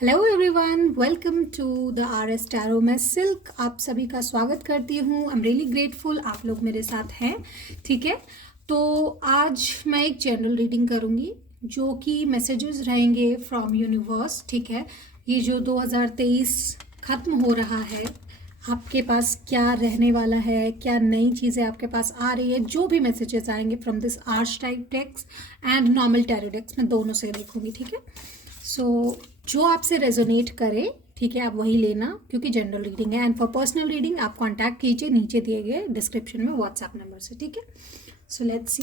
Hello everyone, welcome to the R S tarot. मैं सिल्क आप सभी का स्वागत करती हूँ। आई एम रियली ग्रेटफुल आप लोग मेरे साथ हैं। ठीक है, तो आज मैं एक जनरल रीडिंग करूँगी जो कि मैसेजेस रहेंगे फ्रॉम यूनिवर्स। ठीक है, ये जो 2023 ख़त्म हो रहा है, आपके पास क्या रहने वाला है, क्या नई चीज़ें आपके पास आ रही है, जो भी मैसेजेस आएंगे from this archetype texts and normal tarot texts, मैं दोनों से देखूँगी। ठीक है, सो जो आपसे रेजोनेट करे, ठीक है, आप वही लेना क्योंकि जनरल रीडिंग है। एंड फॉर पर्सनल रीडिंग आप कांटेक्ट कीजिए नीचे दिए गए डिस्क्रिप्शन में व्हाट्सएप नंबर से। ठीक है, सो लेट्स सी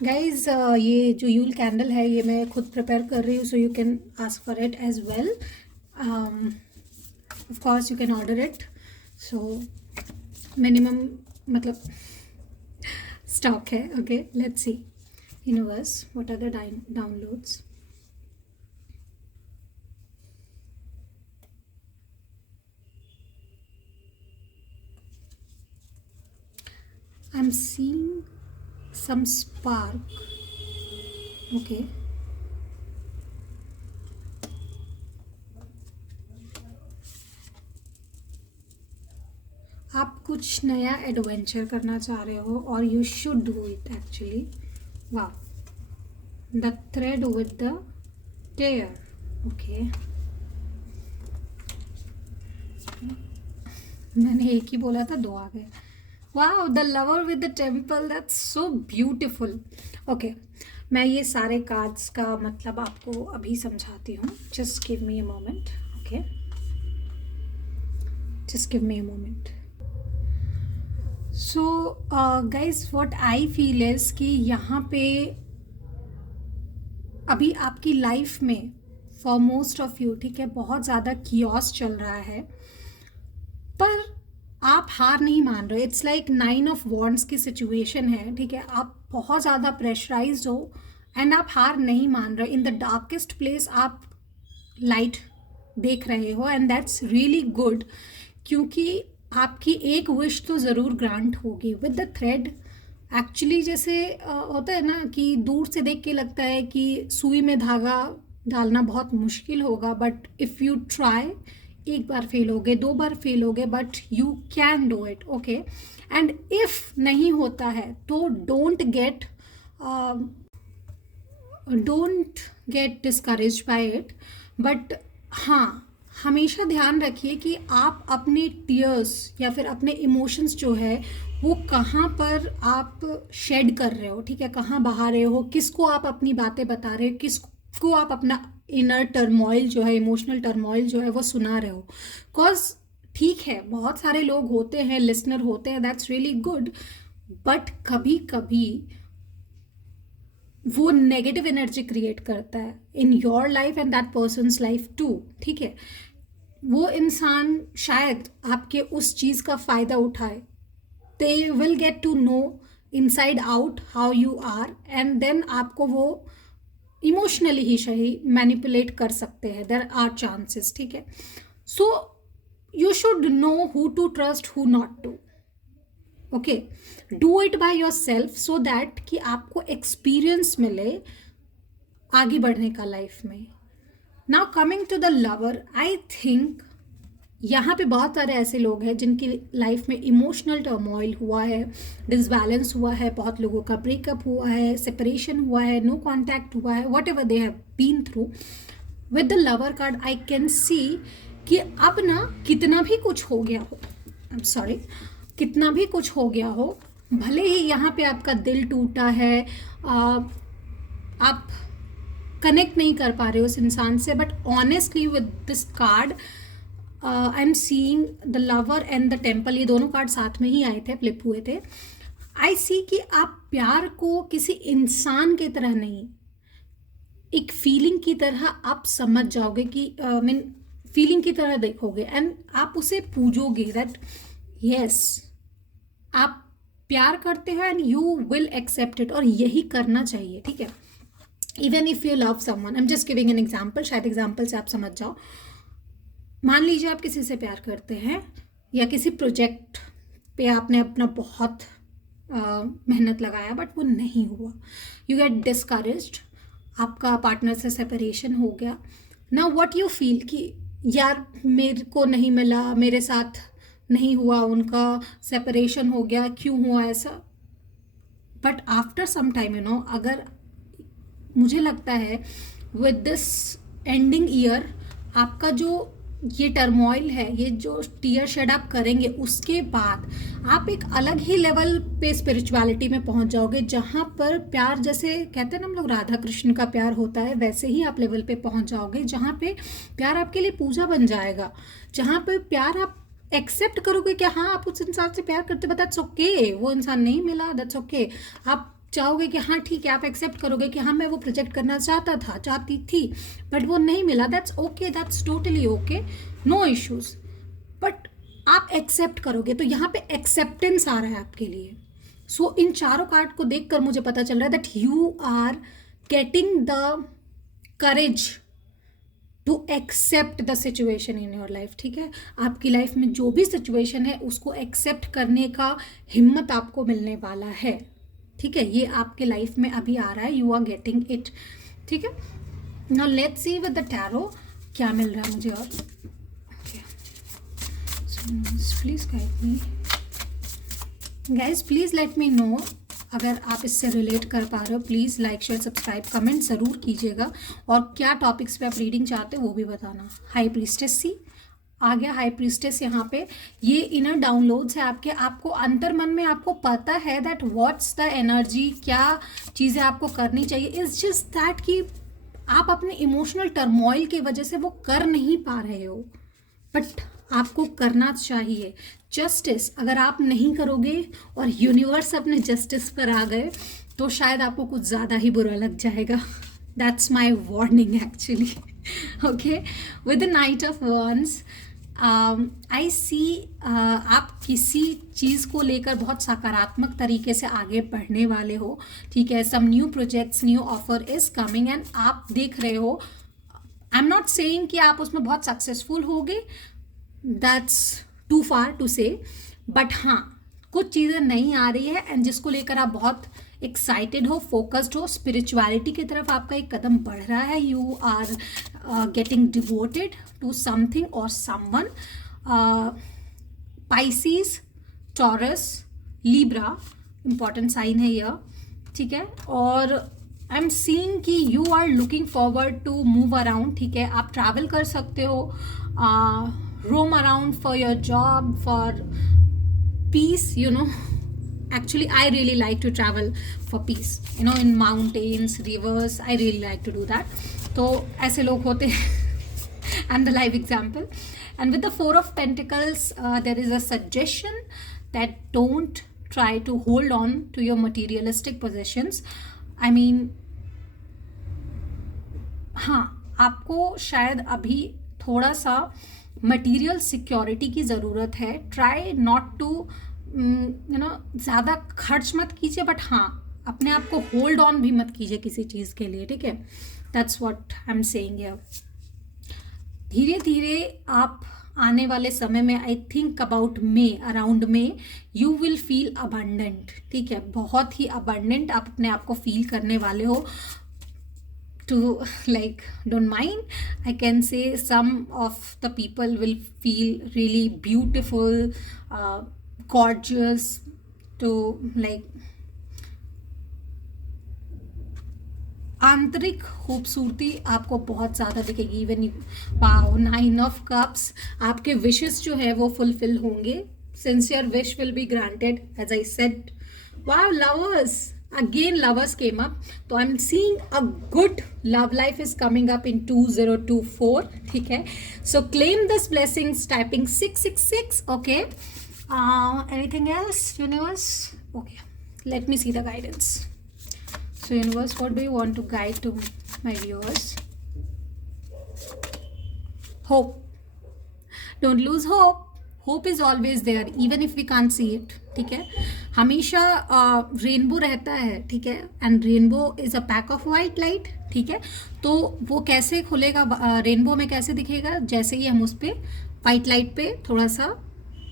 गाइज। ये जो यूल कैंडल है ये मैं खुद प्रिपेयर कर रही हूँ, so you can ask for it as well. Of course you can order it. So minimum मतलब स्टॉक है। Okay, let's see universe, what are the downloads. I'm seeing some spark. Okay. आप कुछ नया adventure करना चाह रहे हो और you should do it actually. वाह, the thread with the tear. Okay, मैंने एक ही बोला था, दो आ गए। वाह, the lover with the temple, that's so beautiful. Okay, मैं ये सारे कार्ड्स का मतलब आपको अभी समझाती हूँ। Just give me a moment. Okay, just give me a moment. So guys, what I feel is कि यहाँ पे अभी आपकी लाइफ में फॉर मोस्ट ऑफ यू, ठीक है, बहुत ज़्यादा कियोस चल रहा है, पर आप हार नहीं मान रहे। इट्स लाइक 9 ऑफ वॉन्ड्स की सिचुएशन है। ठीक है, आप बहुत ज़्यादा प्रेशराइज्ड हो एंड आप हार नहीं मान रहे। इन द डार्केस्ट प्लेस आप लाइट देख रहे हो एंड दैट्स रियली गुड, क्योंकि आपकी एक विश तो ज़रूर ग्रांट होगी विद द थ्रेड। एक्चुअली जैसे होता है ना कि दूर से देख के लगता है कि सुई में धागा डालना बहुत मुश्किल होगा, बट इफ़ यू ट्राई, एक बार फेल हो गए, दो बार फेल हो गए, but you can do it. Okay, and if नहीं होता है तो don't get discourage by it. But हाँ, हमेशा ध्यान रखिए कि आप अपने टीयर्स या फिर अपने इमोशंस जो है वो कहाँ पर आप शेड कर रहे हो। ठीक है, कहाँ बहा रहे हो, किसको आप अपनी बातें बता रहे हो, किसको आप अपना इनर टर्मोइल जो है, इमोशनल टर्मोइल जो है वो सुना रहे हो। कॉज ठीक है, बहुत सारे लोग होते हैं, लिसनर होते हैं, दैट्स रियली गुड, बट कभी कभी वो नेगेटिव एनर्जी क्रिएट करता है in your life and that person's life too. ठीक है, वो इंसान शायद आपके उस चीज़ का फ़ायदा उठाए। They will get to know inside out how you are and then आपको वो इमोशनली ही सही मैनिपुलेट कर सकते हैं। There are chances. ठीक है, so you should know who to trust, who not to. Okay, do it by yourself so that कि आपको एक्सपीरियंस मिले आगे बढ़ने का लाइफ में। Now coming to the lover, I think यहाँ पे बहुत सारे ऐसे लोग हैं जिनकी लाइफ में इमोशनल टर्मोइल हुआ है, डिसबैलेंस हुआ है, बहुत लोगों का ब्रेकअप हुआ है, सेपरेशन हुआ है, नो कॉन्टैक्ट हुआ है, whatever they have been through. With the lover card I can see कि अब ना कितना भी कुछ हो गया हो, आई एम सॉरी, कितना भी कुछ हो गया हो, भले ही यहाँ पे आपका दिल टूटा है, आप कनेक्ट नहीं कर पा रहे हो उस इंसान से, but honestly with this card I am seeing the lover and the temple, ये दोनों कार्ड साथ में ही आए थे, फ्लिप हुए थे। आई सी कि आप प्यार को किसी इंसान की तरह नहीं, एक फीलिंग की तरह आप समझ जाओगे कि मीन फीलिंग की तरह देखोगे एंड आप उसे पूजोगे दैट यस, आप प्यार करते हो and you will accept it, और यही करना चाहिए। ठीक है, even if you love someone, I am just giving an example, शायद एग्जाम्पल से आप समझ जाओ। मान लीजिए आप किसी से प्यार करते हैं या किसी प्रोजेक्ट पे आपने अपना बहुत मेहनत लगाया बट वो नहीं हुआ, यू गेट डिस्करेज्ड, आपका पार्टनर से सेपरेशन हो गया, ना व्हाट यू फील कि यार मेरे को नहीं मिला, मेरे साथ नहीं हुआ, उनका सेपरेशन हो गया, क्यों हुआ ऐसा। बट आफ्टर सम टाइम अगर मुझे लगता है विद दिस एंडिंग ईयर आपका जो ये टर्मोइल है, ये जो टीयर शेड आप करेंगे, उसके बाद आप एक अलग ही लेवल पे स्पिरिचुअलिटी में पहुंच जाओगे, जहां पर प्यार, जैसे कहते हैं ना हम लोग राधा कृष्ण का प्यार होता है, वैसे ही आप लेवल पे पहुंच जाओगे जहां पे प्यार आपके लिए पूजा बन जाएगा, जहां पे प्यार आप एक्सेप्ट करोगे कि हाँ आप उस इंसान से प्यार करते, बट दैट्स ओके, वो इंसान नहीं मिला, दैट्स ओके। आप चाहोगे कि हाँ ठीक है, आप एक्सेप्ट करोगे कि हाँ मैं वो प्रोजेक्ट करना चाहता था, चाहती थी, बट वो नहीं मिला, that's okay, that's totally okay, no issues. But आप एक्सेप्ट करोगे, तो यहाँ पे एक्सेप्टेंस आ रहा है आपके लिए। सो इन चारों कार्ड को देखकर मुझे पता चल रहा है that you are getting the courage to accept the situation in your life. ठीक है, आपकी लाइफ में जो भी सिचुएशन है उसको एक्सेप्ट करने का हिम्मत आपको मिलने वाला है। ठीक है, ये आपके लाइफ में अभी आ रहा है, यू आर गेटिंग इट। ठीक है, now let's see with the tarot क्या मिल रहा है मुझे। और please guide me guys, please let me no अगर आप इससे रिलेट कर पा रहे हो। Please like share subscribe comment ज़रूर कीजिएगा, और क्या टॉपिक्स पे आप रीडिंग चाहते हो वो भी बताना। हाई प्रीस्टेस सी आ गया, हाई प्रीस्टेस यहाँ पे ये इनर डाउनलोड्स है आपके, आपको अंतर मन में आपको पता है दैट व्हाट्स द एनर्जी, क्या चीज़ें आपको करनी चाहिए। इट्स जस्ट दैट कि आप अपने इमोशनल टर्मोइल की वजह से वो कर नहीं पा रहे हो, बट आपको करना चाहिए। जस्टिस अगर आप नहीं करोगे और यूनिवर्स अपने जस्टिस पर आ गए तो शायद आपको कुछ ज़्यादा ही बुरा लग जाएगा। That's my warning actually. Okay, with the knight of wands I see आप किसी चीज़ को लेकर बहुत सकारात्मक तरीके से आगे बढ़ने वाले हो। ठीक है, some new projects, new offer is coming and आप देख रहे हो। आई एम नॉट सेइंग कि आप उसमें बहुत सक्सेसफुल होगे, दैट्स टू फार टू से, बट हाँ कुछ चीज़ें नहीं आ रही है एंड जिसको लेकर आप बहुत एक्साइटेड हो, फोकस्ड हो, स्पिरिचुअलिटी की तरफ आपका एक कदम बढ़ रहा है। You are getting devoted to something और someone. Pisces, Taurus, Libra important sign है यह। ठीक है, और आई एम सीइंग कि you are looking forward to move around. ठीक है, आप ट्रैवल कर सकते हो, roam around for your job, for peace, actually I really like to travel for peace, in mountains, rivers, I really like to do that. तो ऐसे लोग होते हैं। I'm the live example. And with the Four of Pentacles, there is a suggestion that don't try to hold on to your materialistic possessions. I mean, हाँ आपको शायद अभी थोड़ा सा मटीरियल सिक्योरिटी की ज़रूरत है। ट्राई नॉट टू ज़्यादा खर्च मत कीजिए, बट हाँ अपने आप को होल्ड ऑन भी मत कीजिए किसी चीज़ के लिए। ठीक है, that's what I am saying here. धीरे धीरे आप आने वाले समय में, I think about may, around may, you will feel abundant. ठीक है, बहुत ही अबंडेंट आप अपने आप को फील करने वाले हो। To like, don't mind, I can say some of the people will feel really beautiful, gorgeous, to like आंतरिक खूबसूरती आपको बहुत ज़्यादा दिखेगी। इवन वाओ, 9 ऑफ कप्स, आपके विशेस जो है वो फुलफिल होंगे। Sincere wish will be granted as I said. Wow, lovers, again lovers came up, so I'm seeing a good love life is coming up in 2024. ठीक है, so claim this blessings typing 666. okay, anything else universe? Okay, let me see the guidance. So universe, what do you want to guide to my viewers? Hope, don't lose hope. Hope is always there even if we can't see it. ठीक है, हमेशा rainbow रहता है। ठीक है, and rainbow is a pack of white light. ठीक है, तो वो कैसे खुलेगा, रेनबो में कैसे दिखेगा, जैसे ही हम उस पर वाइट लाइट पे थोड़ा सा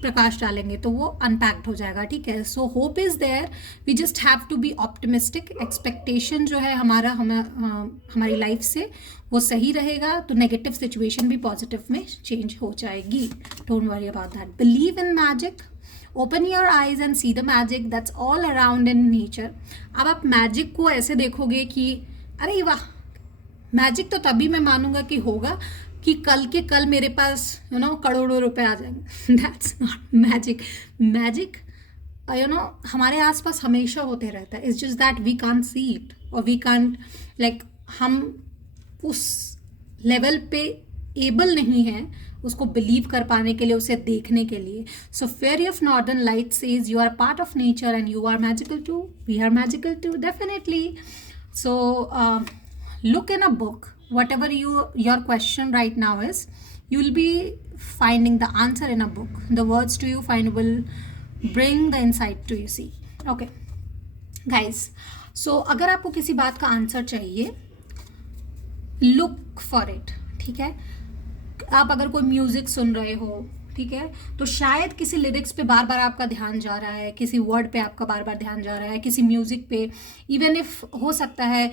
प्रकाश डालेंगे तो वो अनपैक्ड हो जाएगा, ठीक है। So hope is there, we just have to be optimistic. Expectation जो है हमारी लाइफ से वो सही रहेगा तो नेगेटिव सिचुएशन भी पॉजिटिव में चेंज हो जाएगी। Don't worry about that, believe in magic, open your eyes and see the magic that's all around in nature. अब आप मैजिक को ऐसे देखोगे कि अरे वाह, मैजिक तो तभी मैं मानूंगा कि होगा कि कल के कल मेरे पास करोड़ों रुपए आ जाएंगे। That's not magic. मैजिक हमारे आसपास हमेशा होते रहता है। It's just that we can't see it, और वी कांट लाइक हम उस लेवल पे एबल नहीं है उसको बिलीव कर पाने के लिए, उसे देखने के लिए। So fairy of northern light says you are part of nature and you are magical too, we are magical too, definitely. So look in a book, whatever your question right now is, you will be finding the answer in a book. The words to you find will bring the insight to you, see. Okay guys, so अगर आपको किसी बात का answer चाहिए, look for it, ठीक है। आप अगर कोई म्यूजिक सुन रहे हो, ठीक है, तो शायद किसी लिरिक्स पे बार बार आपका ध्यान जा रहा है, किसी वर्ड पे आपका बार बार ध्यान जा रहा है, किसी म्यूजिक पे, इवन इफ हो सकता है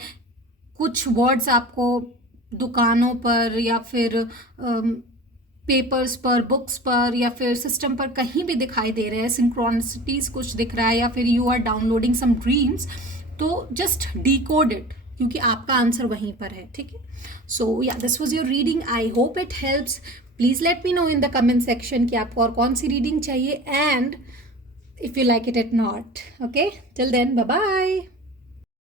कुछ वर्ड्स आपको दुकानों पर या फिर पेपर्स पर, बुक्स पर या फिर सिस्टम पर कहीं भी दिखाई दे रहे हैं, सिंक्रोनिसिटीज कुछ दिख रहा है, या फिर you are downloading some dreams, तो जस्ट डिकोड इट, क्योंकि आपका आंसर वहीं पर है, ठीक है। So yeah, this was your reading, I hope it helps. Please let me know in the comment section कि आपको और कौन सी रीडिंग चाहिए, and if you like it not. Okay, till then, bye bye.